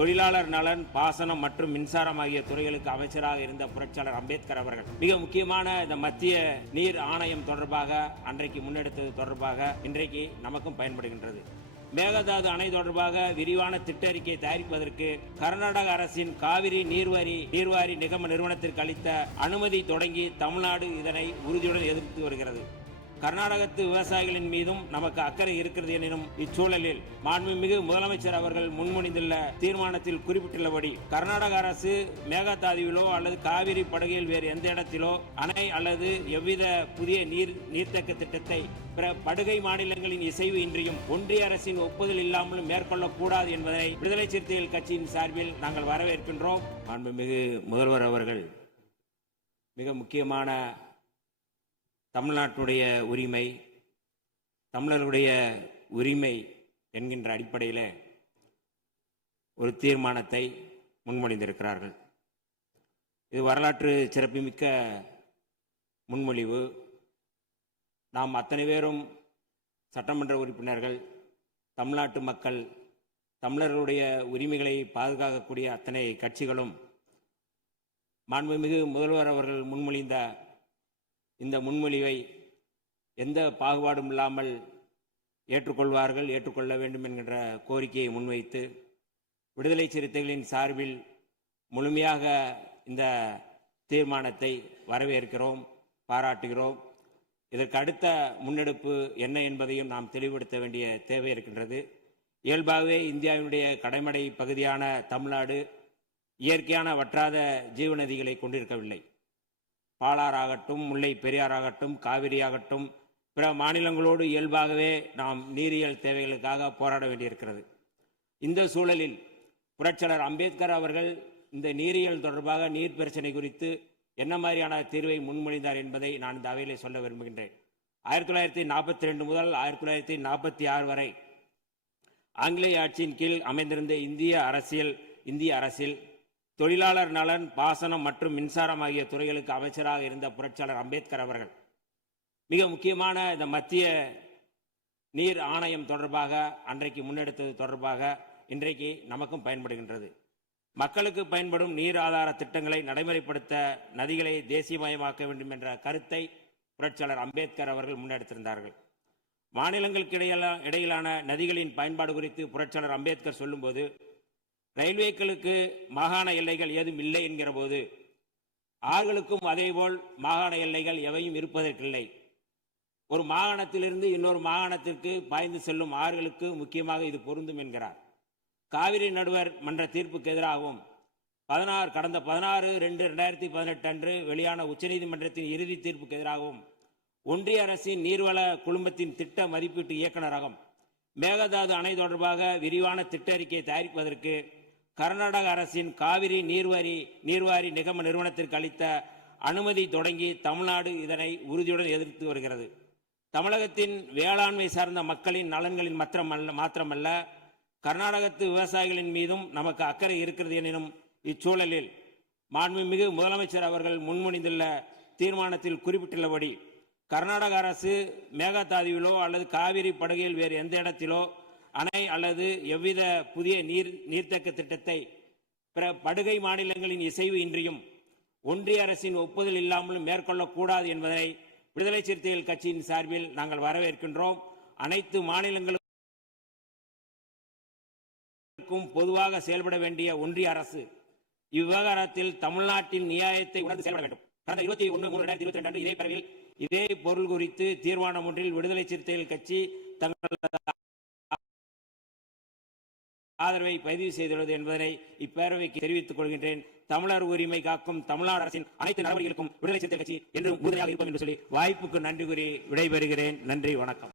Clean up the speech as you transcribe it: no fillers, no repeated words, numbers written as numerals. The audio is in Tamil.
தொழிலாளர் நலன், பாசனம் மற்றும் மின்சாரம் ஆகிய துறைகளுக்கு அமைச்சராக இருந்த புரட்சியாளர் அம்பேத்கர் அவர்கள் மிக முக்கியமான இந்த மத்திய நீர் ஆணையம் தொடர்பாக அன்றைக்கு முன்னெடுத்தது தொடர்பாக இன்றைக்கு நமக்கும் பயன்படுகின்றது. மேகதாது அணை தொடர்பாக விரிவான திட்ட அறிக்கை தயாரிப்பதற்கு கர்நாடக அரசின் காவிரி நீர்வாரி நிகம நிறுவனத்திற்கு அளித்த அனுமதி தொடங்கி தமிழ்நாடு இதனை உறுதியுடன் எதிர்த்து வருகிறது. கர்நாடகத்து விவசாயிகளின் மீதும் நமக்கு அக்கறை இருக்கிறது எனினும் இச்சூழலில் மாண்புமிகு முதலமைச்சர் அவர்கள் முன்மொழிந்துள்ள தீர்மானத்தில் குறிப்பிட்டுள்ளபடி கர்நாடக அரசு மேகதாதுவிலோ அல்லது காவிரி படுகையில் வேறு எந்த இடத்திலோ அணை அல்லது எவ்வித புதிய நீர்த்தேக்க திட்டத்தை பிற படுகை மாநிலங்களின் இசைவு இன்றியும் ஒன்றிய அரசின் ஒப்புதல் இல்லாமலும் மேற்கொள்ளக்கூடாது என்பதை விடுதலை சிறுத்தைகள் கட்சியின் சார்பில் நாங்கள் வரவேற்கின்றோம். மாண்புமிகு முதல்வர் அவர்கள் மிக முக்கியமான தமிழ்நாட்டுடைய உரிமை, தமிழர்களுடைய உரிமை என்கின்ற அடிப்படையில் ஒரு தீர்மானத்தை முன்மொழிந்திருக்கிறார்கள். இது வரலாற்று சிறப்புமிக்க முன்மொழிவு. நாம் அத்தனை பேரும் சட்டமன்ற உறுப்பினர்கள், தமிழ்நாட்டு மக்கள், தமிழர்களுடைய உரிமைகளை பாதுகாக்கக்கூடிய அத்தனை கட்சிகளும் மாண்புமிகு முதல்வர் அவர்கள் முன்மொழிந்த இந்த முன்மொழிவை எந்த பாகுபாடும் இல்லாமல் ஏற்றுக்கொள்ள வேண்டும் என்கின்ற கோரிக்கையை முன்வைத்து விடுதலை சிறுத்தைகளின் சார்பில் முழுமையாக இந்த தீர்மானத்தை வரவேற்கிறோம், பாராட்டுகிறோம். இதற்கு அடுத்த முன்னெடுப்பு என்ன என்பதையும் நாம் தெளிவுபடுத்த வேண்டிய தேவை இருக்கின்றது. இயல்பாகவே இந்தியாவினுடைய கடைமடை பகுதியான தமிழ்நாடு இயற்கையான வற்றாத ஜீவநதிகளை கொண்டிருக்கவில்லை. பாலாறாகட்டும், முல்லை பெரியாறாகட்டும், காவிரியாகட்டும், பிற மாநிலங்களோடு இயல்பாகவே நாம் நீரியல் தேவைகளுக்காக போராட வேண்டியிருக்கிறது. இந்த சூழலில் புரட்சியாளர் அம்பேத்கர் அவர்கள் இந்த நீரியல் தொடர்பாக நீர் பிரச்சனை குறித்து என்ன மாதிரியான தீர்வை முன்மொழிந்தார் என்பதை நான் இந்த அவையிலே சொல்ல விரும்புகின்றேன். 1942 முதல் 1946 வரை ஆங்கிலேய ஆட்சியின் கீழ் அமைந்திருந்த இந்திய அரசில் தொழிலாளர் நலன், பாசனம் மற்றும் மின்சாரம் ஆகிய துறைகளுக்கு அமைச்சராக இருந்த புரட்சியாளர் அம்பேத்கர் அவர்கள் மிக முக்கியமான இந்த மத்திய நீர் ஆணையம் தொடர்பாக அன்றைக்கு முன்னெடுத்தது தொடர்பாக இன்றைக்கு நமக்கும் பயன்படுகின்றது. மக்களுக்கு பயன்படும் நீர் ஆதார திட்டங்களை நடைமுறைப்படுத்த நதிகளை தேசியமயமாக்க வேண்டும் என்ற கருத்தை புரட்சியாளர் அம்பேத்கர் அவர்கள் முன்னெடுத்திருந்தார்கள். மாநிலங்களுக்கு இடையிலான நதிகளின் பயன்பாடு குறித்து புரட்சியாளர் அம்பேத்கர் சொல்லும்போது ரயில்வேக்களுக்கு மாகாண எல்லைகள் ஏதும் இல்லை என்கிற போது ஆறுகளுக்கும் அதேபோல் மாகாண எல்லைகள் எவையும் இருப்பதற்கில்லை. ஒரு மாகாணத்திலிருந்து இன்னொரு மாகாணத்திற்கு பாய்ந்து செல்லும் ஆறுகளுக்கு முக்கியமாக இது பொருந்தும் என்கிறார். காவிரி நடுவர் மன்ற தீர்ப்புக்கு எதிராகவும் கடந்த 16/2/2018 அன்று வெளியான உச்சநீதிமன்றத்தின் இறுதி தீர்ப்புக்கு எதிராகவும் ஒன்றிய அரசின் நீர்வள குழுமத்தின் திட்ட மதிப்பீட்டு இயக்குநரகம் மேகதாது அணை தொடர்பாக விரிவான திட்ட அறிக்கையை தயாரிப்பதற்கு கர்நாடக அரசின் காவிரி நீர்வாரி நிகம நிறுவனத்திற்கு அளித்த அனுமதி தொடங்கி தமிழ்நாடு இதனை உறுதியுடன் எதிர்த்து வருகிறது. தமிழகத்தின் வேளாண்மை சார்ந்த மக்களின் நலன்களின் மாத்திரமல்ல கர்நாடகத்து விவசாயிகளின் மீதும் நமக்கு அக்கறை இருக்கிறது எனினும் இச்சூழலில் மாண்புமிகு முதலமைச்சர் அவர்கள் முன்மொழிந்துள்ள தீர்மானத்தில் குறிப்பிட்டுள்ளபடி கர்நாடக அரசு மேகதாதுவிலோ அல்லது காவிரி படுகையில் வேறு எந்த இடத்திலோ அணை அல்லது எவ்வித புதிய நீர்த்தேக்க திட்டத்தை பிற படுகை மாநிலங்களின் இசைவு இன்றியும் ஒன்றிய அரசின் ஒப்புதல் இல்லாமலும் மேற்கொள்ளக்கூடாது என்பதை விடுதலை சிறுத்தைகள் கட்சியின் சார்பில் நாங்கள் வரவேற்கின்றோம். அனைத்து மாநிலங்களுக்கும் பொதுவாக செயல்பட வேண்டிய ஒன்றிய அரசு இவ்விவகாரத்தில் தமிழ்நாட்டின் நியாயத்தை உணர்ந்து செயல்பட வேண்டும். கடந்த 21/3/2022 அன்று இதே பிறவில் இதே பொருள் குறித்து தீர்மானம் ஒன்றில் விடுதலை சிறுத்தைகள் கட்சி தங்களது ஆதரவை பதிவு செய்துள்ளது என்பதனை இப்பேரவைக்கு தெரிவித்துக் கொள்கின்றேன். தமிழர் உரிமை காக்கும் தமிழ்நாடு அரசின் அனைத்து நடவடிக்கைகளுக்கும் விடுதலை சிறுத்தைகள் கட்சி என்றும் உறுதியாக இருக்கும் என்று சொல்லி வாய்ப்புக்கு நன்றி கூறி விடைபெறுகிறேன். நன்றி, வணக்கம்.